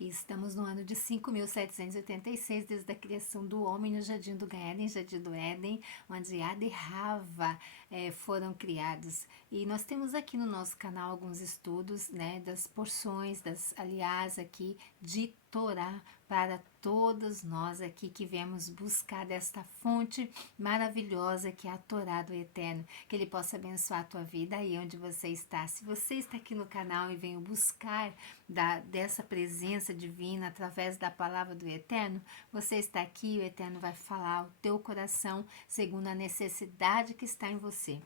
E estamos no ano de 5.786 desde a criação do homem no Jardim do Éden, Jardim do Éden, onde Ada e Rava foram criados. E nós temos aqui no nosso canal alguns estudos, né, das porções, aliás, aqui de Torá para todos nós aqui que viemos buscar desta fonte maravilhosa que é a Torá do Eterno, que Ele possa abençoar a tua vida aí onde você está. Se você está aqui no canal e veio buscar dessa presença divina através da palavra do Eterno, você está aqui e o Eterno vai falar ao teu coração segundo a necessidade que está em você.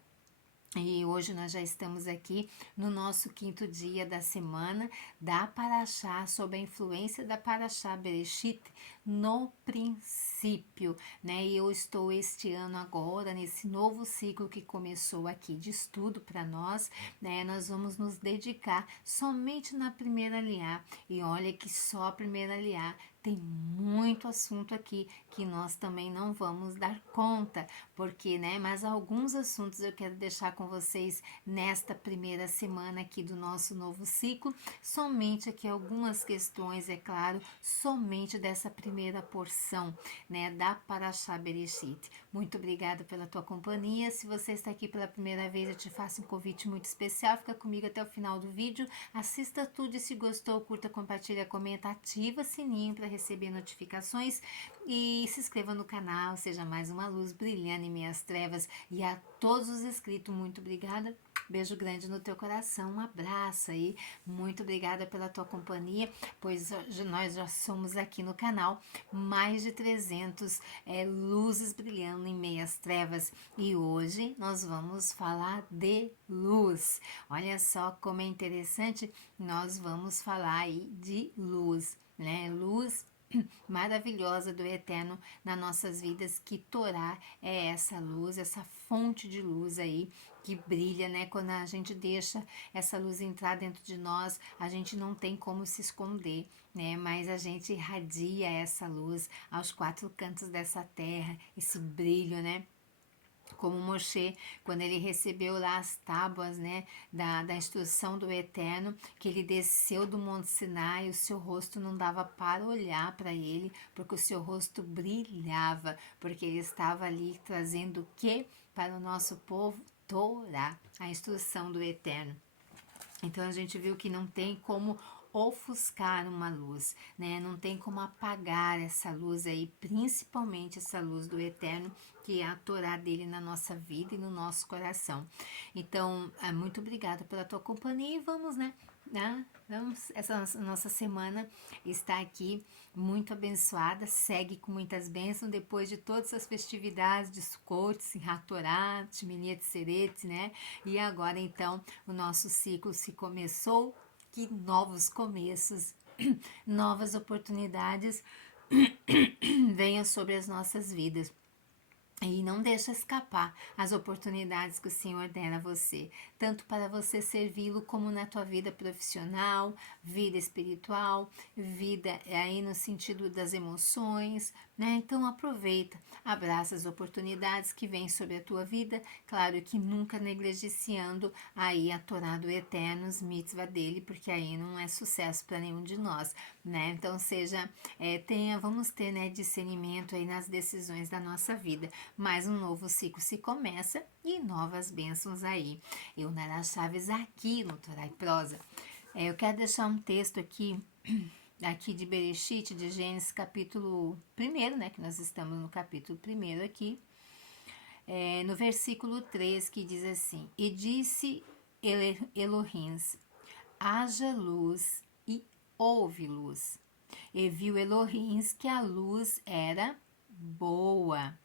E hoje nós já estamos aqui no nosso quinto dia da semana da Paraxá, sob a influência da Paraxá Bereshit no princípio, né? E eu estou este ano agora, nesse novo ciclo que começou aqui de estudo para nós, né? Nós vamos nos dedicar somente na primeira aliá. E olha que só a primeira aliá tem muito assunto aqui que nós também não vamos dar conta, porque, né? Mas alguns assuntos eu quero deixar com vocês nesta primeira semana aqui do nosso novo ciclo. Somente aqui algumas questões, é claro, somente dessa primeira porção, né? Da Paraxá Bereshit. Muito obrigada pela tua companhia. Se você está aqui pela primeira vez, eu te faço um convite muito especial. Fica comigo até o final do vídeo. Assista tudo e se gostou, curta, compartilha, comenta, ativa o sininho para receber notificações e se inscreva no canal, seja mais uma luz brilhando em minhas trevas. E a todos os inscritos, muito obrigada. Beijo grande no teu coração, um abraço aí, muito obrigada pela tua companhia, pois nós já somos aqui no canal mais de 300 luzes brilhando em meias trevas e hoje nós vamos falar de luz. Olha só como é interessante, nós vamos falar aí de luz, né? Luz maravilhosa do Eterno nas nossas vidas, que Torá é essa luz, essa fonte de luz aí que brilha, né? Quando a gente deixa essa luz entrar dentro de nós, a gente não tem como se esconder, né? Mas a gente irradia essa luz aos quatro cantos dessa terra, esse brilho, né? Como Moshe, quando ele recebeu lá as tábuas, né, da instrução do Eterno, que ele desceu do Monte Sinai, o seu rosto não dava para olhar para ele, porque o seu rosto brilhava, porque ele estava ali trazendo o que para o nosso povo? Torá, a instrução do Eterno. Então a gente viu que não tem como ofuscar uma luz, né? Não tem como apagar essa luz aí, principalmente essa luz do Eterno, que é a Torá dele na nossa vida e no nosso coração. Então, muito obrigada pela tua companhia e vamos, né? Vamos, essa nossa semana está aqui muito abençoada, segue com muitas bênçãos depois de todas as festividades de Sukkot, Simchat Torá, Shmini Atzeret, né? E agora então o nosso ciclo se começou, que novos começos, novas oportunidades venham sobre as nossas vidas. E não deixa escapar as oportunidades que o Senhor der a você, tanto para você servi-lo como na tua vida profissional, vida espiritual, vida aí no sentido das emoções, né? Então aproveita, abraça as oportunidades que vêm sobre a tua vida, claro que nunca negligenciando aí a Torá do Eterno, os mitzvah dele, porque aí não é sucesso para nenhum de nós, né? Então vamos ter, né, discernimento aí nas decisões da nossa vida. Mais um novo ciclo se começa e novas bênçãos aí. Eu, Nara Chaves, aqui no Torá e Prosa. Eu quero deixar um texto aqui de Bereshit, de Gênesis, capítulo 1, né? Que nós estamos no capítulo 1 aqui. No versículo 3, que diz assim: E disse Elohim, haja luz e houve luz. E viu Elohim que a luz era boa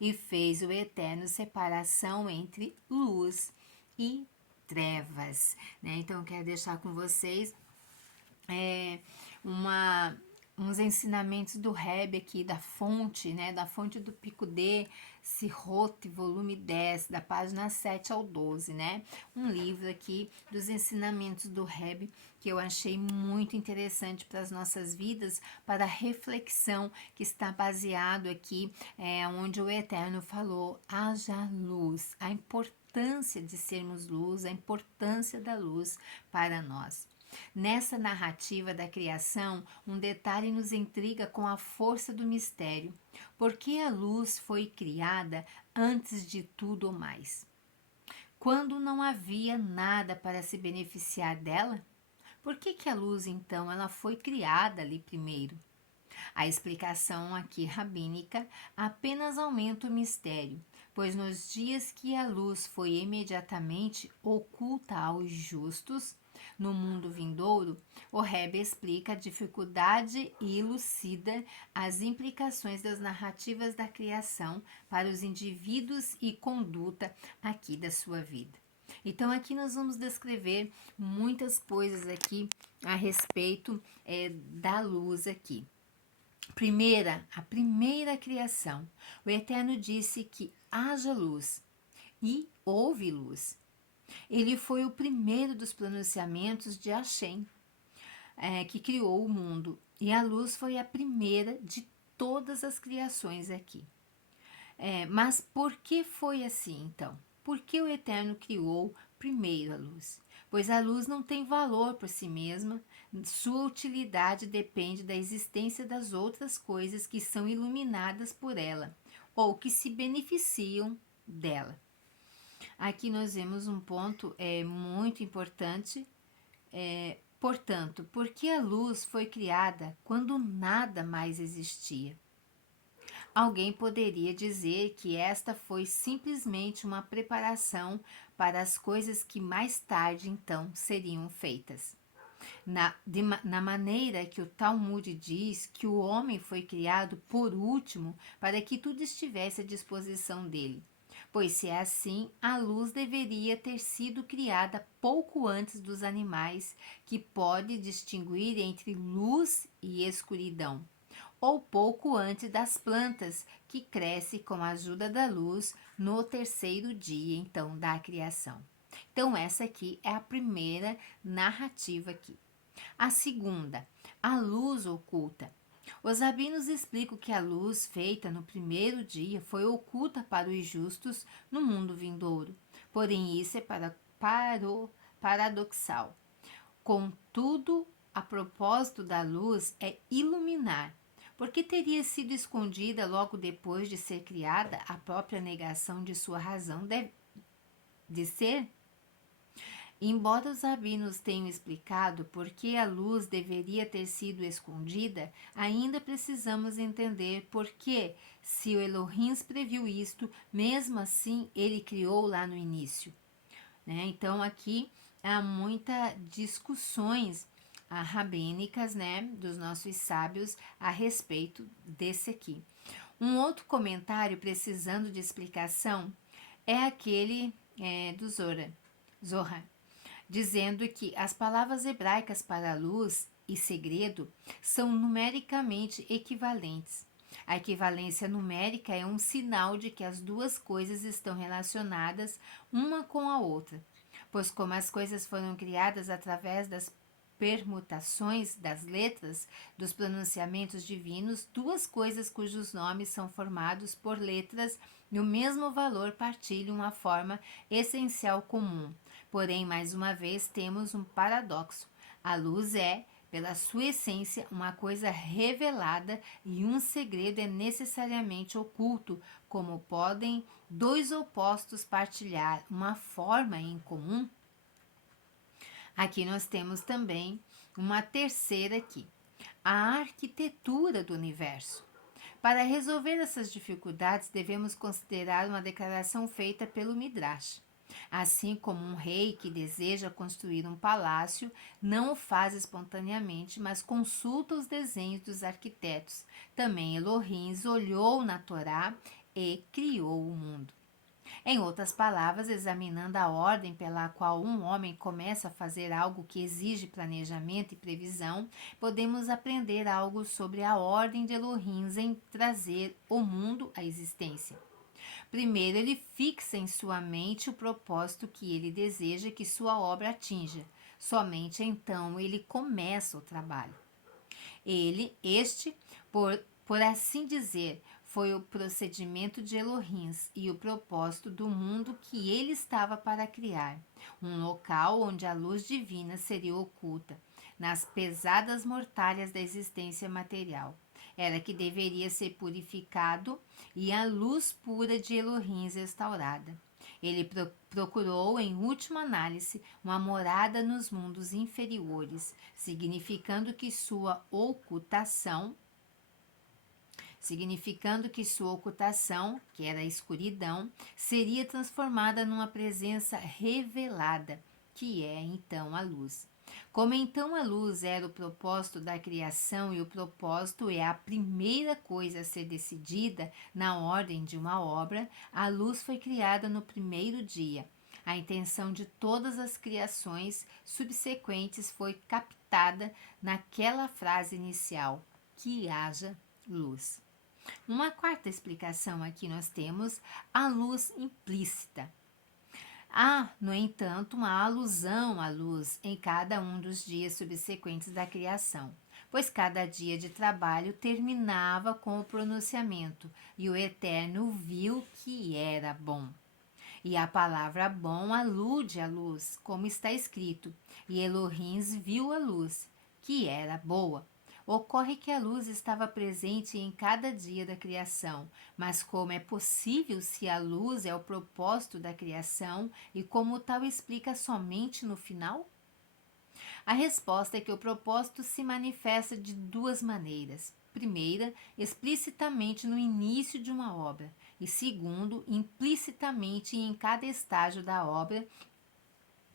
e fez o Eterno separação entre luz e trevas, né? Então eu quero deixar com vocês uma uns ensinamentos do Rebbe aqui, da fonte, né, da fonte do Pico D, Sirot, volume 10, da página 7 ao 12, né, um livro aqui dos ensinamentos do Rebbe, que eu achei muito interessante para as nossas vidas, para a reflexão, que está baseado aqui, onde o Eterno falou, haja luz, a importância de sermos luz, a importância da luz para nós. Nessa narrativa da criação, um detalhe nos intriga com a força do mistério. Por que a luz foi criada antes de tudo ou mais? Quando não havia nada para se beneficiar dela? Por que a luz, então, ela foi criada ali primeiro? A explicação aqui rabínica apenas aumenta o mistério, pois nos dias que a luz foi imediatamente oculta aos justos, no mundo vindouro, o Rebbe explica a dificuldade e elucida as implicações das narrativas da criação para os indivíduos e conduta aqui da sua vida. Então aqui nós vamos descrever muitas coisas aqui a respeito da luz aqui. A primeira criação. O Eterno disse que haja luz e houve luz. Ele foi o primeiro dos pronunciamentos de Hashem, que criou o mundo. E a luz foi a primeira de todas as criações aqui. Mas por que foi assim, então? Por que o Eterno criou primeiro a luz? Pois a luz não tem valor por si mesma, sua utilidade depende da existência das outras coisas que são iluminadas por ela, ou que se beneficiam dela. Aqui nós vemos um ponto muito importante. Portanto, porque a luz foi criada quando nada mais existia? Alguém poderia dizer que esta foi simplesmente uma preparação para as coisas que mais tarde então seriam feitas. Na maneira que o Talmud diz que o homem foi criado por último para que tudo estivesse à disposição dele. Pois se é assim, a luz deveria ter sido criada pouco antes dos animais, que pode distinguir entre luz e escuridão, ou pouco antes das plantas, que crescem com a ajuda da luz no terceiro dia, então, da criação. Então, essa aqui é a primeira narrativa aqui. A segunda, a luz oculta. Os rabinos explicam que a luz feita no primeiro dia foi oculta para os justos no mundo vindouro. Porém, isso é paradoxal. Contudo, a propósito da luz é iluminar. Porque teria sido escondida logo depois de ser criada a própria negação de sua razão de ser? Embora os rabinos tenham explicado por que a luz deveria ter sido escondida, ainda precisamos entender por que, se o Elohim previu isto, mesmo assim ele criou lá no início. Então aqui há muitas discussões rabínicas, dos nossos sábios a respeito desse aqui. Um outro comentário precisando de explicação é aquele do Zohar, dizendo que as palavras hebraicas para luz e segredo são numericamente equivalentes. A equivalência numérica é um sinal de que as duas coisas estão relacionadas uma com a outra, pois como as coisas foram criadas através das permutações das letras dos pronunciamentos divinos, duas coisas cujos nomes são formados por letras e o mesmo valor partilham uma forma essencial comum. Porém, mais uma vez, temos um paradoxo. A luz é, pela sua essência, uma coisa revelada e um segredo é necessariamente oculto. Como podem dois opostos partilhar uma forma em comum? Aqui nós temos também uma terceira aqui, a arquitetura do universo. Para resolver essas dificuldades, devemos considerar uma declaração feita pelo Midrash. Assim como um rei que deseja construir um palácio não o faz espontaneamente, mas consulta os desenhos dos arquitetos. Também Elohim olhou na Torá e criou o mundo. Em outras palavras, examinando a ordem pela qual um homem começa a fazer algo que exige planejamento e previsão, podemos aprender algo sobre a ordem de Elohim em trazer o mundo à existência. Primeiro, ele fixa em sua mente o propósito que ele deseja que sua obra atinja. Somente então ele começa o trabalho. Por assim dizer, foi o procedimento de Elohim e o propósito do mundo que ele estava para criar, um local onde a luz divina seria oculta. nas pesadas mortalhas da existência material. Era que deveria ser purificado e a luz pura de Elohim restaurada. Ele procurou, em última análise, uma morada nos mundos inferiores, significando que sua ocultação, que era a escuridão, seria transformada numa presença revelada, que é então a luz. Como então a luz era o propósito da criação e o propósito é a primeira coisa a ser decidida na ordem de uma obra, a luz foi criada no primeiro dia. A intenção de todas as criações subsequentes foi captada naquela frase inicial: que haja luz. Uma quarta explicação aqui nós temos a luz implícita. Há, no entanto, uma alusão à luz em cada um dos dias subsequentes da criação, pois cada dia de trabalho terminava com o pronunciamento, e o Eterno viu que era bom. E a palavra bom alude à luz, como está escrito, e Elohim viu a luz, que era boa. Ocorre que a luz estava presente em cada dia da criação, mas como é possível se a luz é o propósito da criação e como tal explica somente no final? A resposta é que o propósito se manifesta de duas maneiras. Primeira, explicitamente no início de uma obra, e segundo, implicitamente em cada estágio da obra,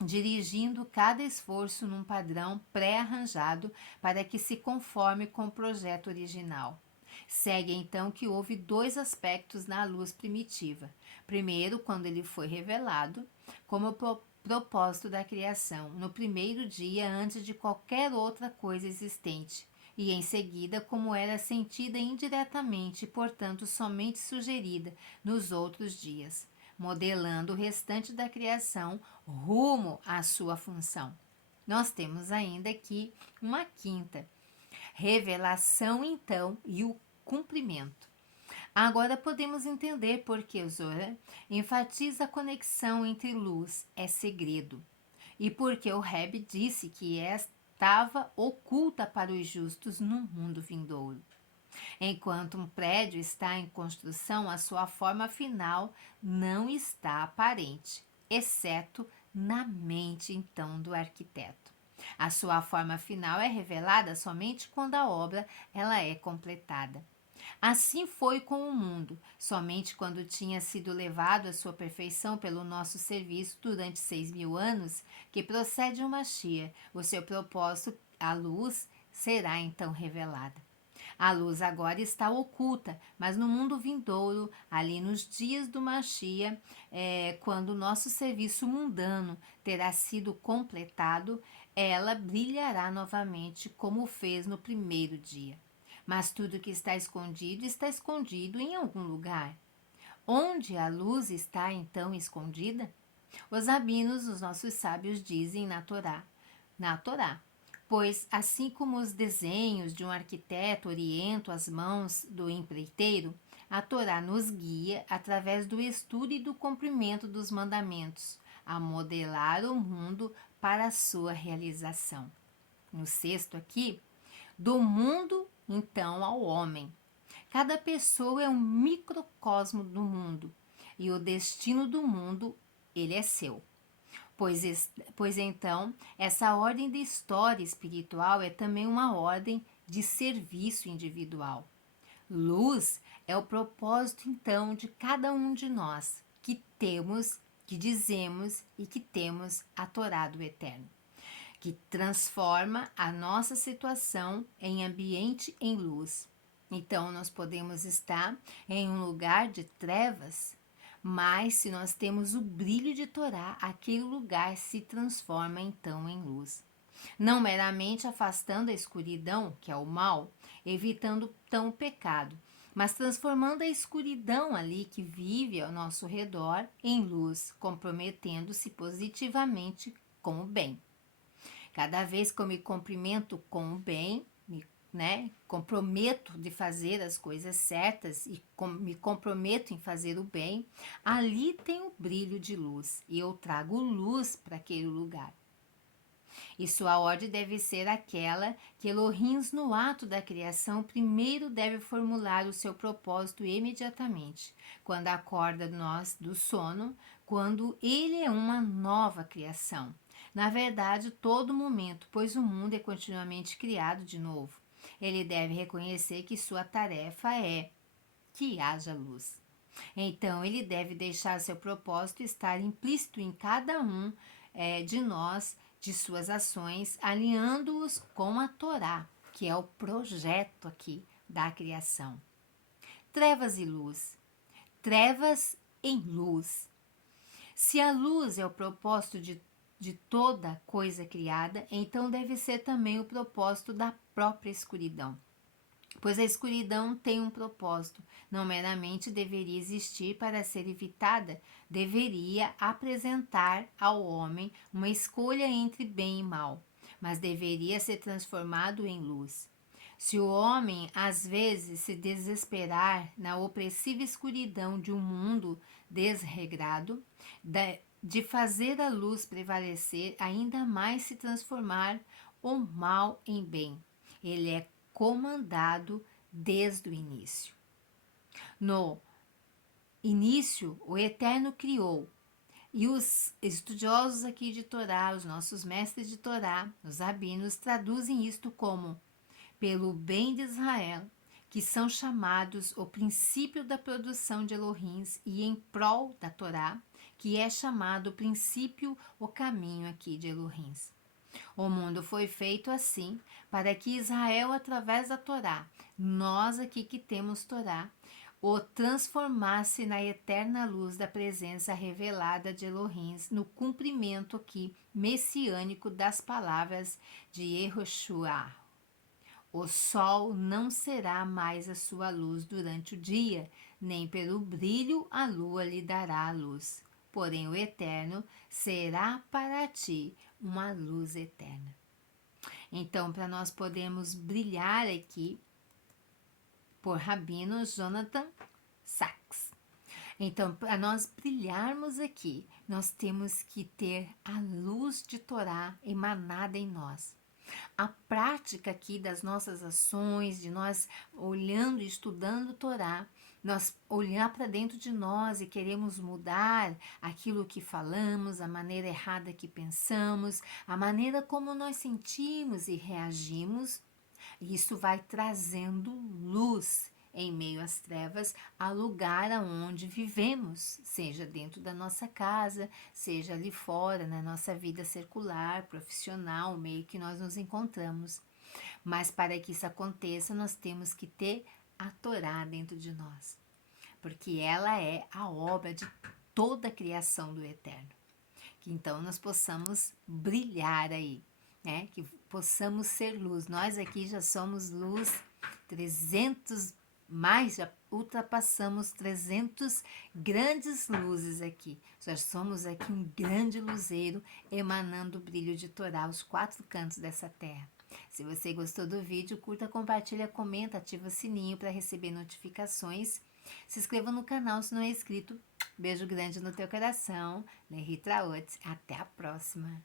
dirigindo cada esforço num padrão pré-arranjado para que se conforme com o projeto original. Segue então que houve dois aspectos na luz primitiva. Primeiro, quando ele foi revelado, como propósito da criação, no primeiro dia antes de qualquer outra coisa existente, e em seguida, como era sentida indiretamente e, portanto, somente sugerida nos outros dias, modelando o restante da criação rumo à sua função. Nós temos ainda aqui uma quinta revelação, então, e o cumprimento. Agora podemos entender por que o Zohar enfatiza a conexão entre luz e segredo, e porque o Rebbe disse que estava oculta para os justos no mundo vindouro. Enquanto um prédio está em construção, a sua forma final não está aparente, exceto na mente então do arquiteto. A sua forma final é revelada somente quando a obra ela é completada. Assim foi com o mundo, somente quando tinha sido levado à sua perfeição pelo nosso serviço durante 6.000 anos, que procede o Mashiach, o seu propósito, a luz, será então revelada. A luz agora está oculta, mas no mundo vindouro, ali nos dias do Mashiach, quando o nosso serviço mundano terá sido completado, ela brilhará novamente como fez no primeiro dia. Mas tudo que está escondido em algum lugar. Onde a luz está então escondida? Os rabinos, os nossos sábios, dizem na Torá, pois assim como os desenhos de um arquiteto orientam as mãos do empreiteiro, a Torá nos guia através do estudo e do cumprimento dos mandamentos, a modelar o mundo para a sua realização. No sexto aqui, do mundo então ao homem. Cada pessoa é um microcosmo do mundo e o destino do mundo ele é seu. Pois então, essa ordem de história espiritual é também uma ordem de serviço individual. Luz é o propósito então de cada um de nós que temos, que dizemos e que temos a Torá do Eterno, que transforma a nossa situação em ambiente em luz. Então, nós podemos estar em um lugar de trevas, mas se nós temos o brilho de Torá, aquele lugar se transforma então em luz. Não meramente afastando a escuridão, que é o mal, evitando então o pecado, mas transformando a escuridão ali que vive ao nosso redor em luz, comprometendo-se positivamente com o bem. Cada vez que eu me cumprimento com o bem, comprometo de fazer as coisas certas e me comprometo em fazer o bem, ali tem o brilho de luz e eu trago luz para aquele lugar. E sua ordem deve ser aquela que Elohim, no ato da criação, primeiro deve formular o seu propósito imediatamente, quando acorda nós do sono, quando ele é uma nova criação. Na verdade, todo momento, pois o mundo é continuamente criado de novo. Ele deve reconhecer que sua tarefa é que haja luz. Então, ele deve deixar seu propósito estar implícito em cada um de nós, de suas ações, alinhando-os com a Torá, que é o projeto aqui da criação. Trevas e luz. Trevas em luz. Se a luz é o propósito de toda coisa criada, então deve ser também o propósito da própria escuridão. Pois a escuridão tem um propósito, não meramente deveria existir para ser evitada, deveria apresentar ao homem uma escolha entre bem e mal, mas deveria ser transformado em luz. Se o homem às vezes se desesperar na opressiva escuridão de um mundo desregrado, de fazer a luz prevalecer, ainda mais se transformar o mal em bem. Ele é comandado desde o início. No início, o Eterno criou, e os estudiosos aqui de Torá, os nossos mestres de Torá, os rabinos, traduzem isto como pelo bem de Israel, que são chamados o princípio da produção de Elohims, e em prol da Torá, que é chamado o princípio, o caminho aqui de Elohims. O mundo foi feito assim, para que Israel, através da Torá, nós aqui que temos Torá, o transformasse na eterna luz da presença revelada de Elohim, no cumprimento aqui messiânico das palavras de Yehoshua. O sol não será mais a sua luz durante o dia, nem pelo brilho a lua lhe dará a luz. Porém, o Eterno será para ti uma luz eterna. Então, para nós podermos brilhar aqui, por Rabino Jonathan Sacks. Então, para nós brilharmos aqui, nós temos que ter a luz de Torá emanada em nós. A prática aqui das nossas ações, de nós olhando e estudando Torá, nós olhar para dentro de nós e queremos mudar aquilo que falamos, a maneira errada que pensamos, a maneira como nós sentimos e reagimos, isso vai trazendo luz em meio às trevas, ao lugar aonde vivemos, seja dentro da nossa casa, seja ali fora, na nossa vida circular, profissional, o meio que nós nos encontramos. Mas para que isso aconteça, nós temos que ter a Torá dentro de nós, porque ela é a obra de toda a criação do Eterno. Que então nós possamos brilhar aí, né? Que possamos ser luz. Nós aqui já somos luz 300 mais, já ultrapassamos 300 grandes luzes aqui. Já somos aqui um grande luzeiro emanando o brilho de Torá aos 4 cantos dessa terra. Se você gostou do vídeo, curta, compartilha, comenta, ativa o sininho para receber notificações. Se inscreva no canal se não é inscrito. Beijo grande no teu coração. Lehitraot. Até a próxima.